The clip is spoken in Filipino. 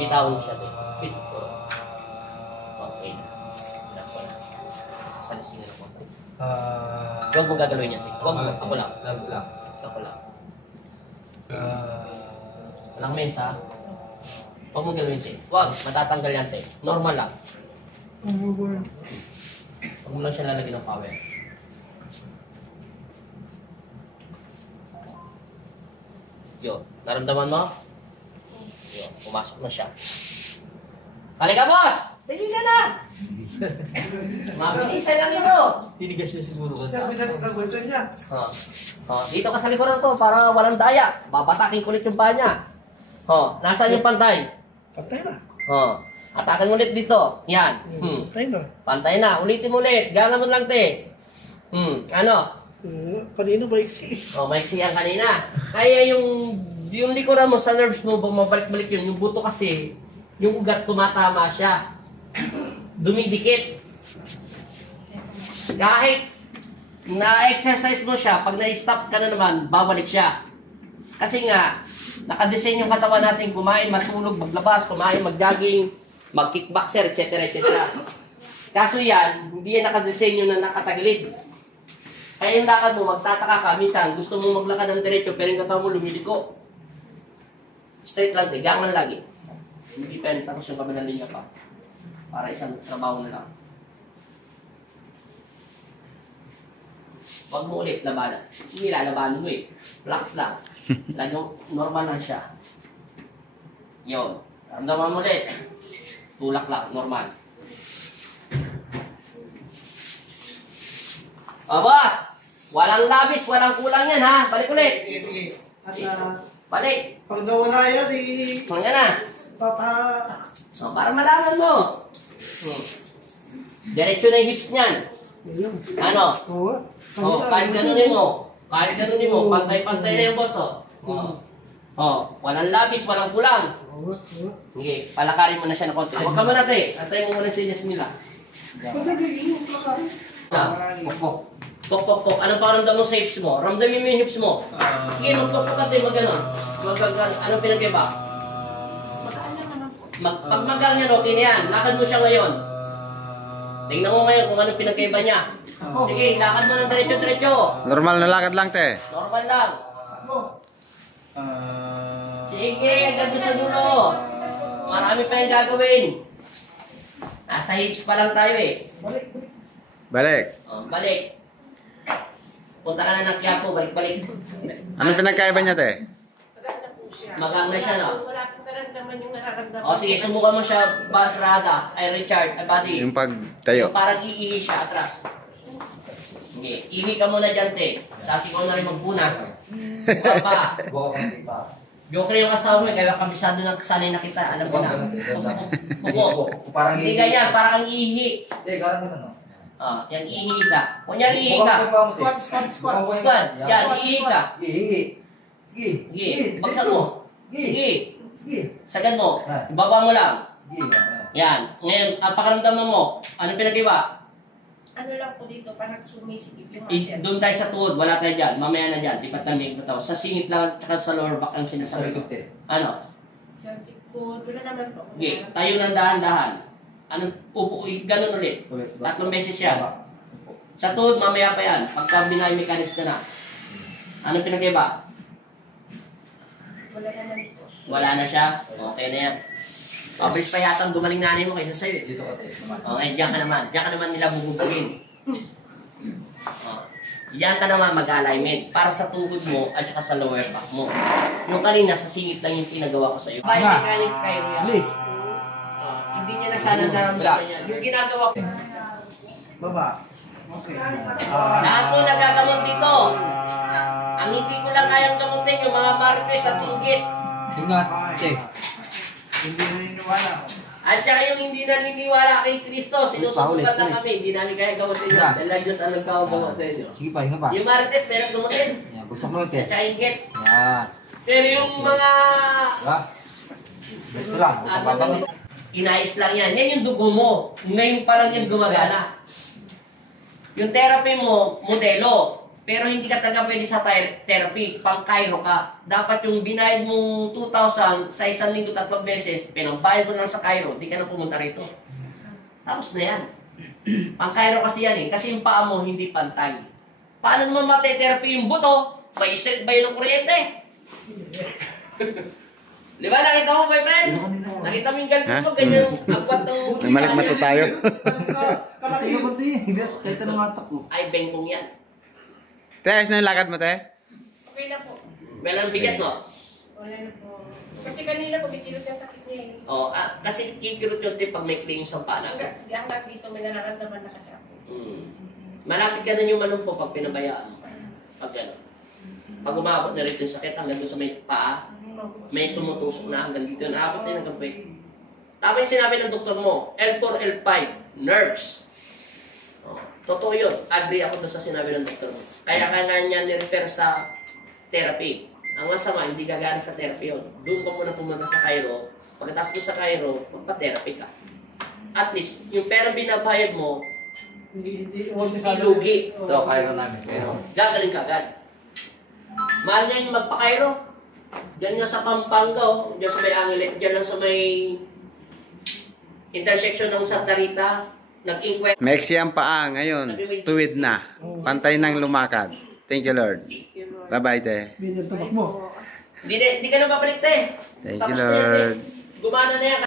Bitawan siya doon. Okay na. Ilan ko na. Salisin na konti. Huwag mong gagalawin niya. Huwag mo. Ako lang. Ako lang. Walang mensa. Huwag mong galawin siya. Huwag. Matatanggal yan siya. Normal lang. Huwag mo lang siya lalagyan ng power. Yo, naramdaman mo? Yo, pumasok na siya. Halika, boss! Dali ka na! Mabilisan lang ito. Tinigas niya siguro kasi. Sabi na nagkagwento niya. Dito ka sa likuran to para walang daya. Babatakin ko ulit yung paa niya. Nasaan yung pantay? Pantay na. Atakan ulit dito. Yan. Pantay na. Pantay na. Ulitin mo ulit. Gana mo lang, te. Ano? Kanina ba iksi? Maiksi yan kanina. Kaya yung likuran mo sa nerves mo, mabalik-balik yun. Yung buto kasi, yung ugat tumatama siya. Dumidikit. Kahit na-exercise mo siya, pag na-stop ka na naman, babalik siya. Kasi nga, nakadesign yung katawan natin, kumain, matulog, maglabas, kumain, mag-jogging, mag-kickboxer, etc. etc. Kaso yan, hindi yan nakadesign yun na nakatagilid. Kaya yung lakad mo, magtataka ka, minsan, gusto mo maglakad ng diretso, pero yung katawan mo lumiliko. Straight lang, gangan lagi. Hindi pen, tapos yung kabilang linya pa. Para isang trabaho na lang. Huwag mo ulit labanan. Hindi lalabanan mo eh. Relax lang. Lagyan normal lang siya. Yun. Ramdaman mo ulit. Tulak lang, normal. Boss! Walang labis, walang kulang yan ha. Balik ulit. Sige. At Balik. pag nawala yan, Hanggang na. Para malaman mo. Diretso na yung hips niyan. Ano? Kahit ganunin mo. Pantay-pantay na yung boss, walang labis, walang kulang. Okay, palakarin mo na siya ng konti. Huwag ka muna, te. Antay mo muna sinyas nila. Pok. Anong paramdam mo sa hips mo? Ramdamin mo yung hips mo. Sige, magpok ka, te. Mag-ganon. Anong pinag-iba? Pag magang yan, okay na yan. Lakad mo siya ngayon. Tingnan mo ngayon kung anong pinagkaiba niya. Sige, lakad mo ng diretso-diretso. Normal na lakad lang, te. Normal lang. Sige, hanggang doon sa dulo. Marami pa yung gagawin. Nasa hips pa lang tayo eh. Balik. Balik. Punta ka na ng Quiapo, balik-balik. Anong pinagkaiba niya, te? Magang na siya, no? Wala kang naramdaman yung nararamdaman. Sige, subukan mo siya, Richard, buddy. Yung pagtayo. Yung parang iihi siya atras. Okay, ihi ka muna dyan, te. Tapos ikaw na rin magpunas. Buka pa. Joke na yung asawa mo, kaya kabisado ng sanay na kita. Alam mo na. Buko. Hindi ganyan, parang kang ihi. Hindi, garang ka na, no? Yan, ihi ka. Kunyang ihi ka. Squat. Yan, ihi ka. Sige, bagsak mo. Sige. Sagad mo. Ibaba mo lang. Yan. Ngayon, pakaramdaman mo. Anong pinag-iba? Ano lang po dito, parang sumisigip yung muscle. Doon tayo sa tuhod, wala tayo dyan. Mamaya na dyan, di pa tamig mo. Sa singit lang at sa lower back ang sinasabi ko. Ano? Sa likod, wala naman po. Okay, tayo ng dahan-dahan. Anong upo, ganun ulit. 3 beses yan. Sa tuhod, mamaya pa yan. Pagka binay-mechanics ka na. Anong pinag-iba? Wala naman po. Wala na siya? Okay na yan. Mabilis pa yata ang gumaling nanay mo kaysa sa'yo eh. Dito ka, te. Okay, diyan ka naman. Diyan ka naman nila bubugin. Diyan ka naman mag-alignment para sa tuhod mo at saka sa lower back mo. Yung kanina, sa singit lang yung pinagawa ko sa'yo. Biomechanics kayo yan. Please. Hindi niya na sana naramdaman yan. Yung ginagawa ko. Baba. Okay. Lahat mo nagagamot dito. Ang hindi ko lang kayang gamutin yung mga marites at singgit. Ingat, te. Hindi naniniwala. At saka yung hindi naniniwala kay Kristo, sinusubukan lang kami. Hindi namin kaya gamutin yun. Dahil lang Diyos ang nagkakagamot sa inyo. Sige pa, hinga pa. Yung marites, meron gamutin. Yan, bugsak mo, te. At saka inggit. Yan. Pero yung mga Diba? Ito lang. Papabangon. inayos lang yan. Yan yung dugo mo. Ngayon pa lang yan gumagana. Yung therapy mo, modelo. Pero hindi ka talaga pwede sa therapy. Pang Cairo ka. Dapat yung binayad mong 2,000 sa isang linggo 3 beses, pinambayad mo lang sa Cairo, di ka na pumunta rito. Tapos na yan. Pang Cairo kasi yan eh. Kasi yung paa mo hindi pantay. Paano naman mate-therapy yung buto? May straight ba yun ng kuryente? Di ba? Nakita mo, boyfriend? Nakita mo yung ganito mo, ganyan yung agwat ng... May malik mata tayo. Kalaki. Tingnan ko din. Kahit anong atak ko. Ay, bengkong yan. Te, ayos na yung lakad mo, te? Okay na po. Walang bigat mo. Wala na po. Kasi kanina po, bitilot ka sakit niya eh. Oh, kasi kikirot yung tip pag may claims ang paa natin. Hanggang dito, may nararamdaman na kasi ako. Malapit ka na yung manumpo pag pinabayaan mo. Pag gano'n. Pag umabot na rin yung sakit hanggang doon sa may paa, may tumutusok na hanggang dito. Naabot din hanggang pwede. Tama yung sinabi ng doktor mo, L4, L5, nerves. Oh, totoo yun. Agree ako doon sa sinabi ng doktor mo. Kaya ka nga niya nirefer sa therapy. Ang masama, hindi gagana sa therapy yun. Doon ka muna pumunta sa Cairo. Pagkatapos doon sa Cairo, magpa-therapy ka. At least, yung pera binabayad mo, Hindi lugi. Ito, kaya na namin. Pero, Gagaling ka agad. Mahal nga yung magpa-Cairo. Diyan nga sa Pampanga, oh. Diyan sa may Angeles, diyan lang sa may intersection ng Santa Rita. Nag-inquire. Maiksi ang paa ngayon. Tuwid na. Pantay ng lumakad. Thank you, Lord. Bye-bye, te. Binatubak mo. Hindi ka na babalik, te. Thank you, Tapos na yan, te. Lord. Gumana na yan.